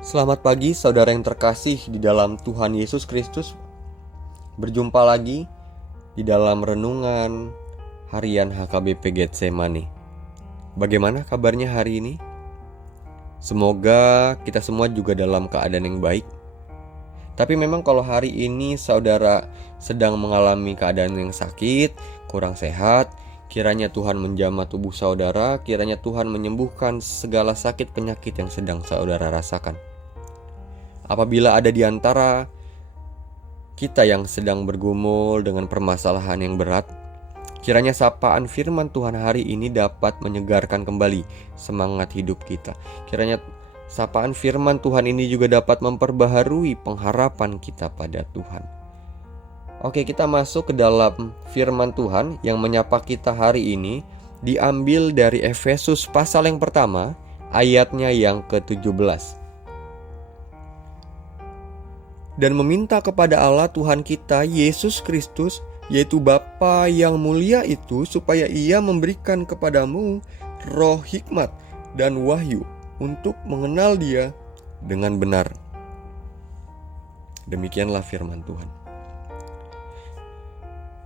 Selamat pagi saudara yang terkasih di dalam Tuhan Yesus Kristus. Berjumpa lagi di dalam renungan harian HKBP Getsemani. Bagaimana kabarnya hari ini? Semoga kita semua juga dalam keadaan yang baik. Tapi memang kalau hari ini saudara sedang mengalami keadaan yang sakit, kurang sehat, kiranya Tuhan menjamah tubuh saudara, kiranya Tuhan menyembuhkan segala sakit penyakit yang sedang saudara rasakan. Apabila ada di antara kita yang sedang bergumul dengan permasalahan yang berat, kiranya sapaan firman Tuhan hari ini dapat menyegarkan kembali semangat hidup kita. Kiranya sapaan firman Tuhan ini juga dapat memperbaharui pengharapan kita pada Tuhan. Oke, kita masuk ke dalam firman Tuhan yang menyapa kita hari ini, diambil dari Efesus pasal yang pertama, ayatnya yang ke-17. Dan meminta kepada Allah Tuhan kita Yesus Kristus, yaitu Bapa yang mulia itu, supaya Ia memberikan kepadamu roh hikmat dan wahyu untuk mengenal Dia dengan benar. Demikianlah firman Tuhan.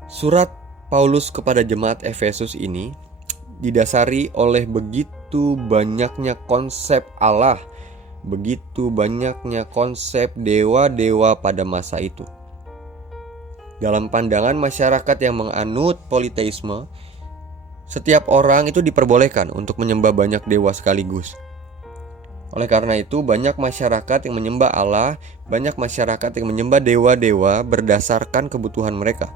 Surat Paulus kepada jemaat Efesus ini didasari oleh begitu banyaknya konsep Allah, begitu banyaknya konsep dewa-dewa pada masa itu. Dalam pandangan masyarakat yang menganut politeisme, setiap orang itu diperbolehkan untuk menyembah banyak dewa sekaligus. Oleh karena itu, banyak masyarakat yang menyembah Allah, banyak masyarakat yang menyembah dewa-dewa berdasarkan kebutuhan mereka.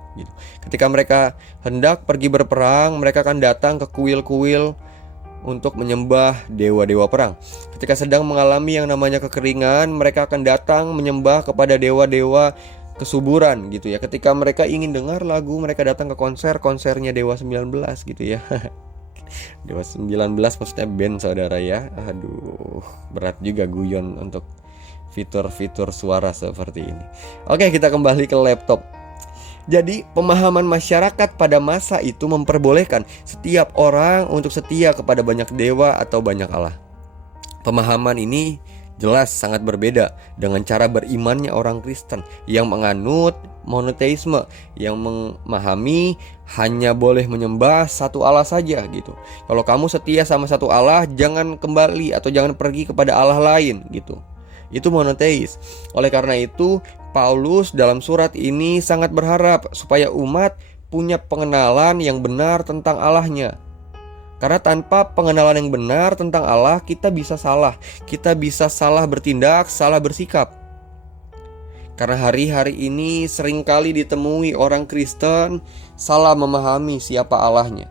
Ketika mereka hendak pergi berperang, mereka akan datang ke kuil-kuil untuk menyembah dewa-dewa perang. Ketika sedang mengalami yang namanya kekeringan, mereka akan datang menyembah kepada dewa-dewa kesuburan gitu ya. Ketika mereka ingin dengar lagu, mereka datang ke konsernya Dewa 19 gitu ya. Dewa 19 maksudnya band saudara ya. Aduh, berat juga guyon untuk fitur-fitur suara seperti ini. Oke, kita kembali ke laptop. Jadi pemahaman masyarakat pada masa itu memperbolehkan setiap orang untuk setia kepada banyak dewa atau banyak Allah. Pemahaman ini jelas sangat berbeda dengan cara berimannya orang Kristen yang menganut monoteisme, yang memahami hanya boleh menyembah satu Allah saja gitu. Kalau kamu setia sama satu Allah, jangan kembali atau jangan pergi kepada Allah lain gitu. Itu monoteis. Oleh karena itu, Paulus dalam surat ini sangat berharap supaya umat punya pengenalan yang benar tentang Allahnya. Karena tanpa pengenalan yang benar tentang Allah, kita bisa salah. Kita bisa salah bertindak, salah bersikap. Karena hari-hari ini seringkali ditemui orang Kristen salah memahami siapa Allahnya.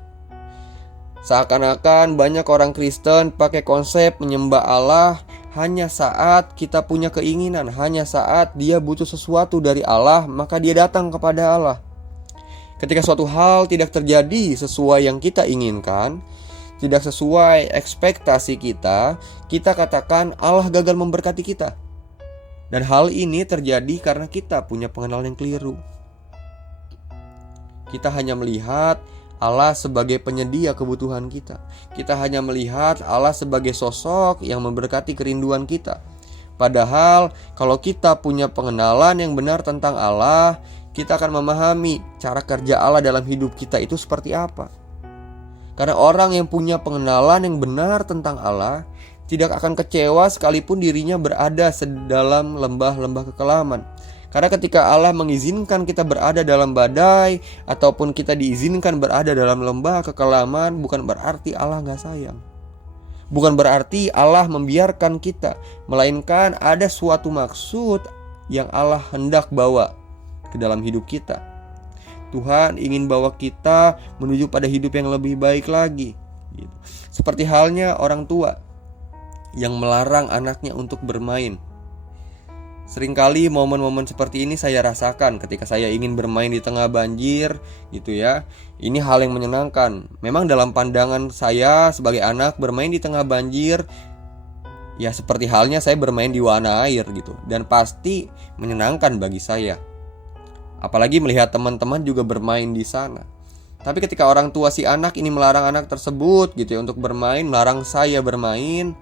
Seakan-akan banyak orang Kristen pakai konsep menyembah Allah hanya saat kita punya keinginan, hanya saat dia butuh sesuatu dari Allah, maka dia datang kepada Allah. Ketika suatu hal tidak terjadi sesuai yang kita inginkan, tidak sesuai ekspektasi kita, kita katakan Allah gagal memberkati kita. Dan hal ini terjadi karena kita punya pengenalan yang keliru. Kita hanya melihat Allah sebagai penyedia kebutuhan kita. Kita hanya melihat Allah sebagai sosok yang memberkati kerinduan kita. Padahal kalau kita punya pengenalan yang benar tentang Allah, kita akan memahami cara kerja Allah dalam hidup kita itu seperti apa. Karena orang yang punya pengenalan yang benar tentang Allah tidak akan kecewa sekalipun dirinya berada dalam lembah-lembah kekelaman. Karena ketika Allah mengizinkan kita berada dalam badai ataupun kita diizinkan berada dalam lembah kekelaman, bukan berarti Allah gak sayang. Bukan berarti Allah membiarkan kita, melainkan ada suatu maksud yang Allah hendak bawa ke dalam hidup kita. Tuhan ingin bawa kita menuju pada hidup yang lebih baik lagi gitu. Seperti halnya orang tua yang melarang anaknya untuk bermain. Seringkali momen-momen seperti ini saya rasakan ketika saya ingin bermain di tengah banjir gitu ya. Ini hal yang menyenangkan. Memang dalam pandangan saya sebagai anak, bermain di tengah banjir ya seperti halnya saya bermain di wahana air gitu. Dan pasti menyenangkan bagi saya. Apalagi melihat teman-teman juga bermain di sana. Tapi ketika orang tua si anak ini melarang anak tersebut gitu ya untuk bermain, melarang saya bermain,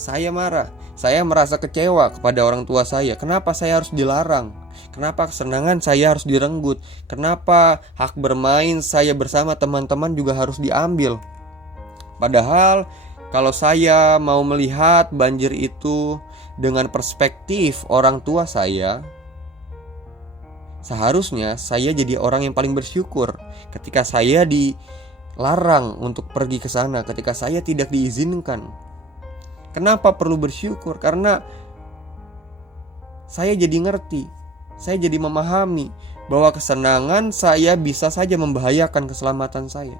saya marah, saya merasa kecewa kepada orang tua saya. Kenapa saya harus dilarang? Kenapa kesenangan saya harus direnggut? Kenapa hak bermain saya bersama teman-teman juga harus diambil? Padahal kalau saya mau melihat banjir itu dengan perspektif orang tua saya, seharusnya saya jadi orang yang paling bersyukur ketika saya dilarang untuk pergi ke sana, ketika saya tidak diizinkan. Kenapa perlu bersyukur? Karena saya jadi ngerti, saya jadi memahami bahwa kesenangan saya bisa saja membahayakan keselamatan saya.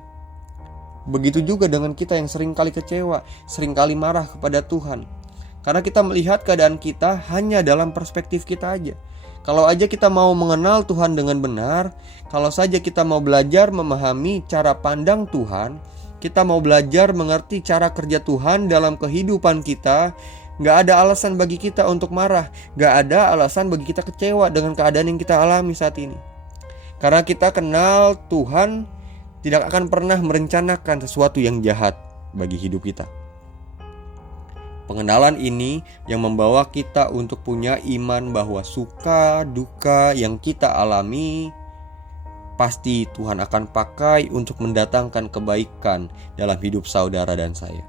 Begitu juga dengan kita yang seringkali kecewa, seringkali marah kepada Tuhan. Karena kita melihat keadaan kita hanya dalam perspektif kita aja. Kalau aja kita mau mengenal Tuhan dengan benar, kalau saja kita mau belajar memahami cara pandang Tuhan, kita mau belajar mengerti cara kerja Tuhan dalam kehidupan kita, gak ada alasan bagi kita untuk marah, gak ada alasan bagi kita kecewa dengan keadaan yang kita alami saat ini. Karena kita kenal Tuhan tidak akan pernah merencanakan sesuatu yang jahat bagi hidup kita. Pengenalan ini yang membawa kita untuk punya iman bahwa suka duka yang kita alami pasti Tuhan akan pakai untuk mendatangkan kebaikan dalam hidup saudara dan saya.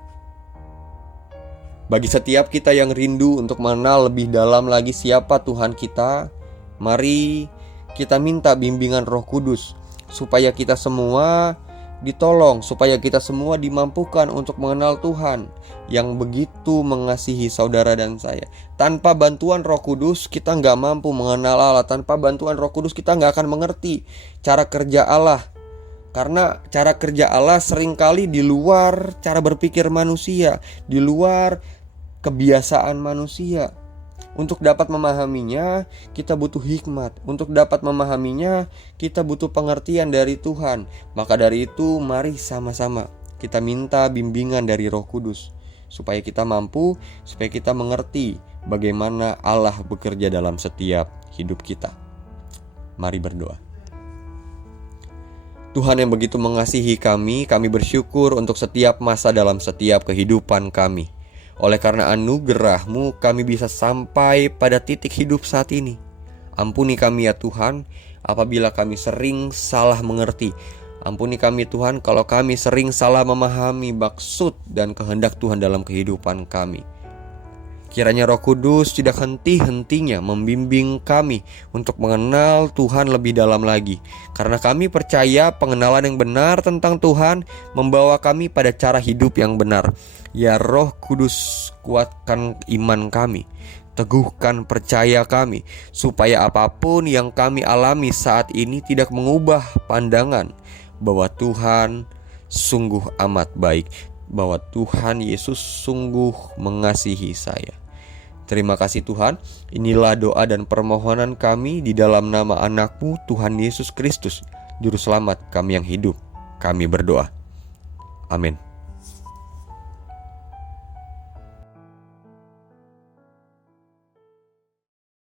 Bagi setiap kita yang rindu untuk mengenal lebih dalam lagi siapa Tuhan kita, mari kita minta bimbingan Roh Kudus supaya kita semua ditolong, supaya kita semua dimampukan untuk mengenal Tuhan yang begitu mengasihi saudara dan saya. Tanpa bantuan Roh Kudus kita gak mampu mengenal Allah. Tanpa bantuan Roh Kudus kita gak akan mengerti cara kerja Allah. Karena cara kerja Allah seringkali di luar cara berpikir manusia, di luar kebiasaan manusia. Untuk dapat memahaminya, kita butuh hikmat. Untuk dapat memahaminya, kita butuh pengertian dari Tuhan. Maka dari itu, mari sama-sama kita minta bimbingan dari Roh Kudus, supaya kita mampu, supaya kita mengerti bagaimana Allah bekerja dalam setiap hidup kita. Mari berdoa. Tuhan yang begitu mengasihi kami bersyukur untuk setiap masa dalam setiap kehidupan kami. Oleh karena anugerah-Mu kami bisa sampai pada titik hidup saat ini. Ampuni kami ya Tuhan apabila kami sering salah mengerti. Ampuni kami Tuhan kalau kami sering salah memahami maksud dan kehendak Tuhan dalam kehidupan kami. Kiranya Roh Kudus tidak henti-hentinya membimbing kami untuk mengenal Tuhan lebih dalam lagi. Karena kami percaya pengenalan yang benar tentang Tuhan membawa kami pada cara hidup yang benar. Ya Roh Kudus, kuatkan iman kami, teguhkan percaya kami, supaya apapun yang kami alami saat ini tidak mengubah pandangan bahwa Tuhan sungguh amat baik, bahwa Tuhan Yesus sungguh mengasihi saya. Terima kasih Tuhan, inilah doa dan permohonan kami di dalam nama anak-Mu Tuhan Yesus Kristus, Juru Selamat kami yang hidup. Kami berdoa. Amin.